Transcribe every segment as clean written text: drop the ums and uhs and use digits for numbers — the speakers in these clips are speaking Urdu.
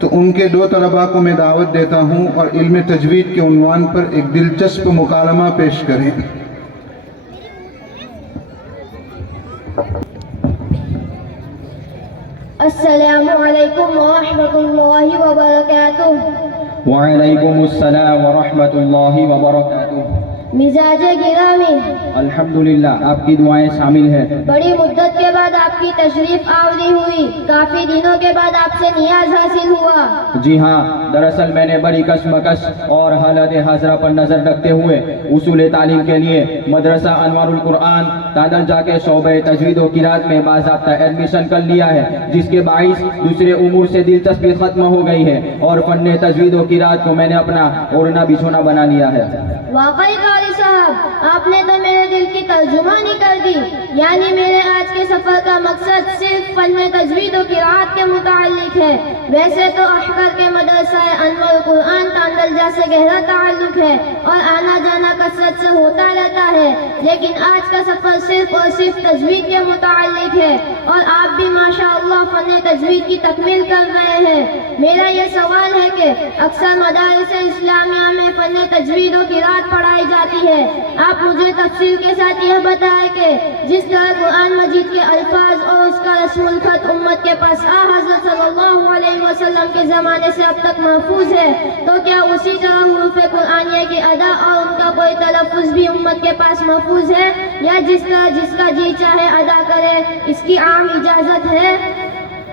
تو ان کے 2 طلباء کو میں دعوت دیتا ہوں اور علم تجوید کے عنوان پر ایک دلچسپ مکالمہ پیش کریں۔ السلام علیکم ورحمۃ اللہ وبرکاتہ۔ وعلیکم السلام ورحمۃ اللہ وبرکاتہ۔ مزاج گرامی، الحمدللہ آپ کی دعائیں شامل ہیں۔ بڑی مدت کے بعد آپ کی تشریف آوری ہوئی، کافی دنوں کے بعد آپ سے نیاز حاصل ہوا۔ جی ہاں، دراصل میں نے بڑی کشمکش اور حالت حاضرہ پر نظر رکھتے ہوئے اصول تعلیم کے لیے مدرسہ انوار القرآن تاندرجہ کے شعبہ تجوید و قرات میں باضابطہ ایڈمیشن کر لیا ہے، جس کے باعث دوسرے امور سے دلچسپی ختم ہو گئی ہے اور فن تجوید و قرات کو میں نے اپنا اوڑھنا بچھونا بنا لیا ہے۔ واقعی قاری صاحب، آپ نے تو میرے دل کی ترجمانی کر دی، یعنی میرے آج کے سفر کا مقصد صرف فن تجوید و قرات کے متعلق ہے۔ ویسے تو احقر کے مدرسہ انوار القرآن تاندرجہ سے گہرا تعلق ہے اور آنا جانا کثرت سے ہوتا رہتا ہے، لیکن آج کا سفر صرف اور صرف تجوید کے متعلق ہے اور آپ بھی ماشاءاللہ فن تجوید کی تکمیل کر رہے ہیں۔ میرا یہ سوال ہے کہ اکثر مدارس اسلامیہ میں فن تجوید و قرات پڑھائی جاتی ہے، آپ مجھے تفصیل کے ساتھ یہ بتائیں کہ جس طرح قرآن مجید کے الفاظ اور اس کا رسم الخط امت کے پاس حضرت صلی اللہ علیہ وسلم کے زمانے سے اب تک محفوظ ہے، تو کیا اسی طرح حروف قرآنیہ کی ادا اور ان کا کوئی تلفظ بھی امت کے پاس محفوظ ہے، یا جس طرح جس کا جی چاہے ادا کرے، اس کی عام اجازت ہے؟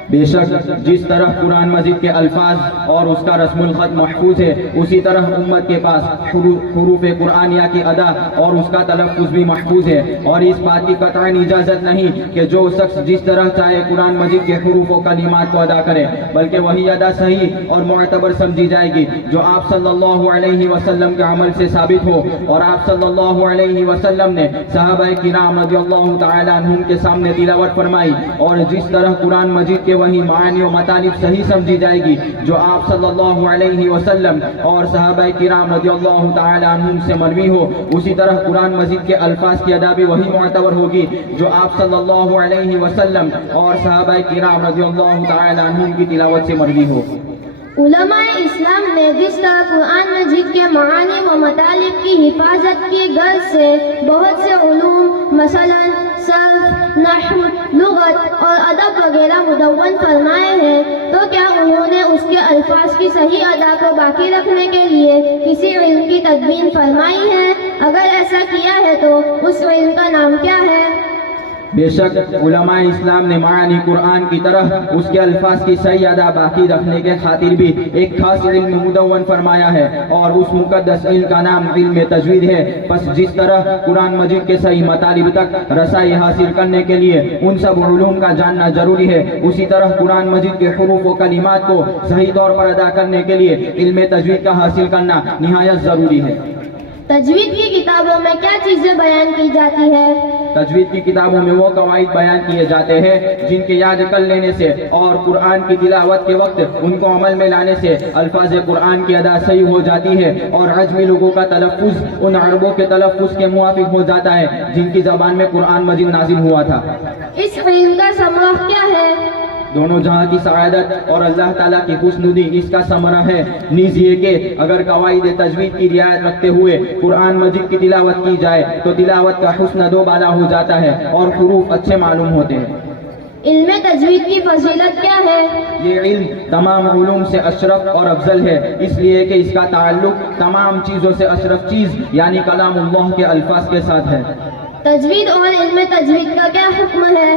بے شک جس طرح قرآن مجید کے الفاظ اور اس کا رسم الخط محفوظ ہے، اسی طرح امت کے پاس حروف قرآنیہ کی ادا اور اس کا تلفظ بھی محفوظ ہے، اور اس بات کی قطعاً اجازت نہیں کہ جو شخص جس طرح چاہے قرآن مجید کے حروف و کلمات کو ادا کرے، بلکہ وہی ادا صحیح اور معتبر سمجھی جائے گی جو آپ صلی اللہ علیہ وسلم کے عمل سے ثابت ہو، اور آپ صلی اللہ علیہ وسلم نے صحابہ کرام رضی اللہ تعالیٰ عنہم کے سامنے تلاوت فرمائی، اور جس طرح قرآن مجید کے وہی معانی و مطالب صحیح سمجھی جائے گی جو آپ صلی اللہ علیہ وسلم اور صحابہ کرام رضی اللہ تعالی عنہم سے مروی ہو، اسی طرح قرآن مجید کے الفاظ کی ادا بھی وہی معتبر ہوگی جو آپ صلی اللہ علیہ وسلم اور صحابہ کرام رضی اللہ تعالی عنہم کی تلاوت سے مروی ہو۔ علماء اسلام نے جس طرح قرآن مجید کے معانی و مطالب کی حفاظت کی غرض سے بہت سے علوم مثلا صرف، نحو، لغت اور ادب وغیرہ مدون فرمائے ہیں، تو کیا انہوں نے اس کے الفاظ کی صحیح ادا کو باقی رکھنے کے لیے کسی علم کی تدوین فرمائی ہے؟ اگر ایسا کیا ہے تو اس علم کا نام کیا ہے؟ بے شک علماء اسلام نے معانی قرآن کی طرح اس کے الفاظ کی صحیح ادا باقی رکھنے کے خاطر بھی ایک خاص علم مدون فرمایا ہے، اور اس مقدس علم کا نام علم تجوید ہے۔ پس جس طرح قرآن مجید کے صحیح مطالب تک رسائی حاصل کرنے کے لیے ان سب علوم کا جاننا ضروری ہے، اسی طرح قرآن مجید کے حروف و کلمات کو صحیح طور پر ادا کرنے کے لیے علم تجوید کا حاصل کرنا نہایت ضروری ہے۔ تجوید کی کتابوں میں کیا چیزیں بیان کی جاتی ہے؟ تجوید کی کتابوں میں وہ قواعد بیان کیے جاتے ہیں جن کے یاد کر لینے سے اور قرآن کی تلاوت کے وقت ان کو عمل میں لانے سے الفاظ قرآن کی ادا صحیح ہو جاتی ہے، اور عجمی لوگوں کا تلفظ ان عربوں کے تلفظ کے موافق ہو جاتا ہے جن کی زبان میں قرآن مجید نازل ہوا تھا۔ اس علم کا ثمرہ کیا ہے؟ دونوں جہاں کی سعادت اور اللہ تعالیٰ کی خوشنودی اس کا ثمرہ ہے، نیز یہ کہ اگر قواعد تجوید کی رعایت رکھتے ہوئے قرآن مجید کی تلاوت کی جائے تو تلاوت کا حسن دو بالا ہو جاتا ہے اور حروف اچھے معلوم ہوتے ہیں۔ علم تجوید کی فضیلت کیا ہے؟ یہ علم تمام علوم سے اشرف اور افضل ہے، اس لیے کہ اس کا تعلق تمام چیزوں سے اشرف چیز یعنی کلام اللہ کے الفاظ کے ساتھ ہے۔ تجوید اور علم تجوید کا کیا حکم ہے؟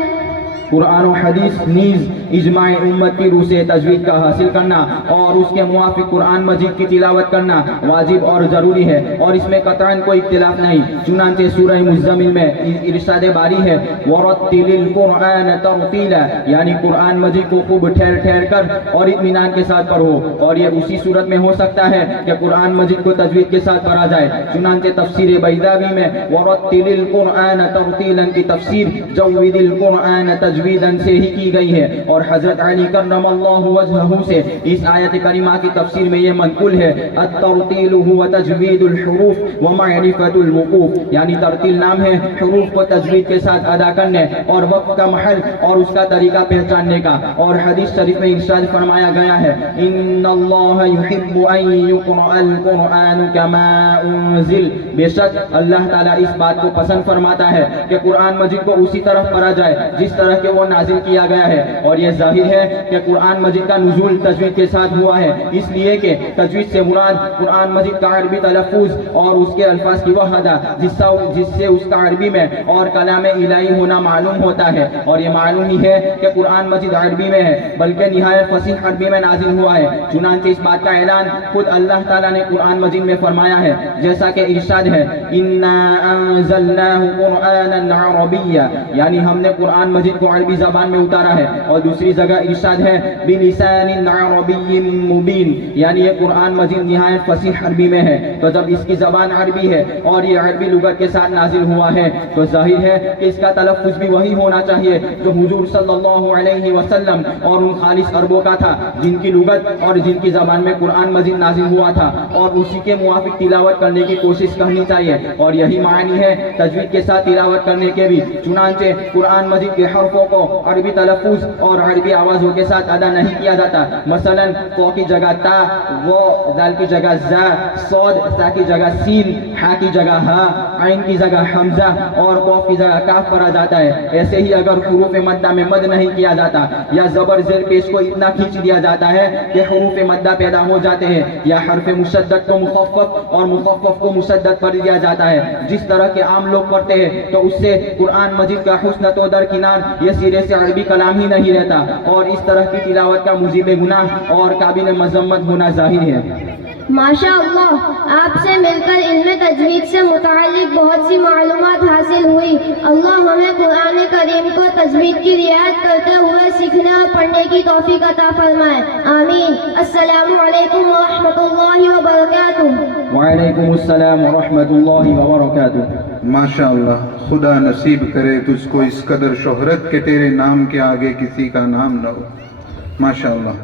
قرآن و حدیث نیز اجماع امت کی روح سے تجوید کا حاصل کرنا اور اس کے موافق قرآن مجید کی تلاوت کرنا واجب اور ضروری ہے، اور اس میں قطعاً کوئی اختلاف نہیں۔ چنانچہ سورہ مزمل میں ارشاد باری ہے وَرَتِّلِ الْقُرْآنَ تَرْتِيلًا، یعنی قرآن مجید کو خوب ٹھہر ٹھہر کر اور اطمینان کے ساتھ پڑھو، اور یہ اسی صورت میں ہو سکتا ہے کہ قرآن مجید کو تجوید کے ساتھ پڑھا جائے۔ چنانچہ تفسیر بیضاوی میں وَرَتِّلِ الْقُرْآنَ تَرْتِيلًا کی تفسیر جَوِّدِ الْقُرْآنَ تجویدن سے ہی کی گئی ہے. اور حضرت علی کرم اللہ وجہہ سے اس آیت کریمہ کی تفسیر میں یہ منقول ہے الترتیل هو تجوید الحروف ومعرفت الوقوف، یعنی ترتیل نام ہے حروف کو تجوید کے ساتھ ادا کرنے اور وقت کا محل اور اس کا طریقہ پہچاننے کا. اور حدیث شریف میں ارشاد فرمایا گیا ہے ان اللہ یحب ان یقرأ القرآن کما انزل، بے شک اللہ تعالیٰ اس بات کو پسند فرماتا ہے کہ قرآن مجید کو اسی طرح پڑھا جائے جس طرح کہ وہ نازل کیا گیا ہے. اور یہ ظاہر ہے کہ قرآن مجید کا نزول تجوید کے ساتھ ہوا ہے، اس لیے کہ تجوید سے مراد قرآن مجید کا عربی تلفظ اور اس کے الفاظ کی وہ ادا جس سے اس کا عربی میں اور کلام الہی ہونا معلوم ہوتا ہے. اور یہ معلوم ہی ہے کہ قرآن مجید عربی میں ہے بلکہ نہایت فصیح عربی میں نازل ہوا ہے. چنانچہ اس بات کا اعلان خود اللہ تعالیٰ نے قرآن مجید میں فرمایا ہے، جیسا کہ ارشاد ہے انا انزلناہ قرآنا عربیا، یعنی ہم نے قرآن مجید کو عربی زبان میں اتارا ہے. اور دوسری جگہ ارشاد ہے بلسان عربی مبین، یعنی یہ قرآن مجید نہایت فصیح عربی میں ہے. تو جب اس کی زبان عربی ہے اور یہ عربی لغت کے ساتھ نازل ہوا ہے تو ظاہر ہے کہ اس کا تلفظ بھی وہی ہونا چاہیے جو حضور صلی اللہ علیہ وسلم اور ان خالص عربوں کا تھا جن کی لغت اور جن کی زبان میں قرآن مجید نازل ہوا تھا، اور اسی کے موافق تلاوت کرنے کی کوشش کرنی چاہیے. اور یہی معنی ہے تجوید کے ساتھ تلاوت کرنے کے بھی. چنانچہ قرآن مجید کے حرفوں کو عربی تلفظ اور عربی آوازوں کے ساتھ ادا نہیں کیا جاتا. مثلا تو کی جگہ تا، وہ دال کی جگہ زا، صاد تا کی جگہ سین، ہا کی جگہ ہا، عین کی جگہ حمزہ اور قاف کی جگہ کاف پڑھا جاتا ہے. ایسے ہی اگر حروف مدہ میں مد نہیں کیا جاتا یا زبر زیر پیش کو اتنا کھینچ دیا جاتا ہے کہ حروف مدہ پیدا ہو جاتے ہیں، یا حرف مشدد کو مخفف اور مخفف کو مشدد پڑھ دیا جاتا ہے جس طرح کے عام لوگ پڑھتے ہیں، تو اس سے قرآن مجید کا حسن تو درکنار یہ سرے سے عربی کلام ہی نہیں رہتا، اور اس طرح کی تلاوت کا موجب گناہ اور قابل مذمت ہونا ظاہر ہے. ماشاء اللہ، آپ سے مل کر علم تجوید سے متعلق بہت سی معلومات حاصل ہوئی. اللہ ہمیں قرآن کریم کو تجوید کی رعایت کرتے ہوئے سیکھنے اور پڑھنے کی توفیق عطا فرمائے. آمین. السلام علیکم ورحمۃ اللہ وبرکاتہ. وعلیکم السلام ورحمۃ اللہ وبرکاتہ. ماشاءاللہ، خدا نصیب کرے تجھ کو اس قدر شہرت کہ تیرے نام کے آگے کسی کا نام نہ ہو. ماشاءاللہ.